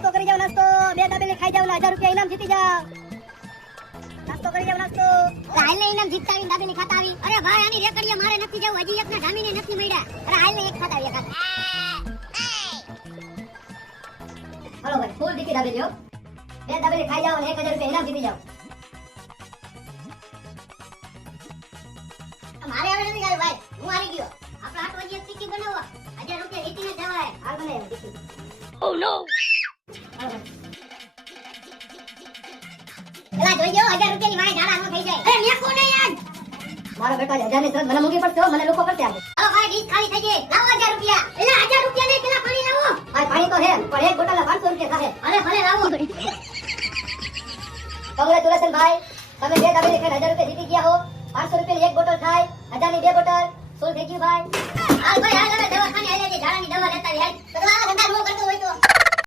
નાસ્તો કરી જાવ નાસ્તો. 2 દાબેલી ખાઈ જાવ ને 1000 રૂપિયા ઇનામ જીતી જાવ. નાસ્તો કરી જાવ નાસ્તો. હાલ ને ઇનામ જીતતા આવીને દાબેલી ખાતા આવી. અરે ભાઈ આની રેકડીયા મારે નથી જવું, હજી એકના જામીને નથી મળ્યા. અરે હાલ ને એક ખાતા આવી એક. હાલો ભાઈ ફૂલ દીકી દાબેલી હો. 2 દાબેલી ખાઈ જાવ ને 1000 રૂપિયા ઇનામ જીતી જાવ. મારે હવે નથી ગાયું ભાઈ, હું હારી ગયો. આપણે 8 વાગે ટીકી બનાવો, 1000 રૂપિયા જીતીને જવાય. હાલ બનાવ્યો દીકી. ઓ નો. હાલો ભાઈ. એલા જોઈજો 1000 રૂપિયાની મારે ઝાડા ન થઈ જાય. અરે મેં કોને યાર. મારો બેટો 1000 ની તરત મને મૂકી પડશે હો, મને લોકો પડશે આજે. હાલો ભાઈ ડીશ ખાલી થઈ ગઈ. લાવો 1000 રૂપિયા. એલા 1000 રૂપિયા ને પેલા પાણી લાવો. આ પાણી તો હે પણ એક બોટલ ના 500 રૂપિયા થાય. અરે ભલે લાવો. કોંગ્રેચ્યુલેશન ભાઈ, તમે 2 દાબેલી ખાઈને 1000 રૂપિયા જીતી ગયા હો. 500 રૂપિયાની એક બોટલ થાય, 1000 ની 2 બોટલ. સોલ થઈ ગયું ભાઈ. હાલ ભાઈ હાલ હવે દવાખાને આવી જાય, ઝાડાની દવા લેતા આવી. હાલ તો આ ધંધા નો કરતો હોય તો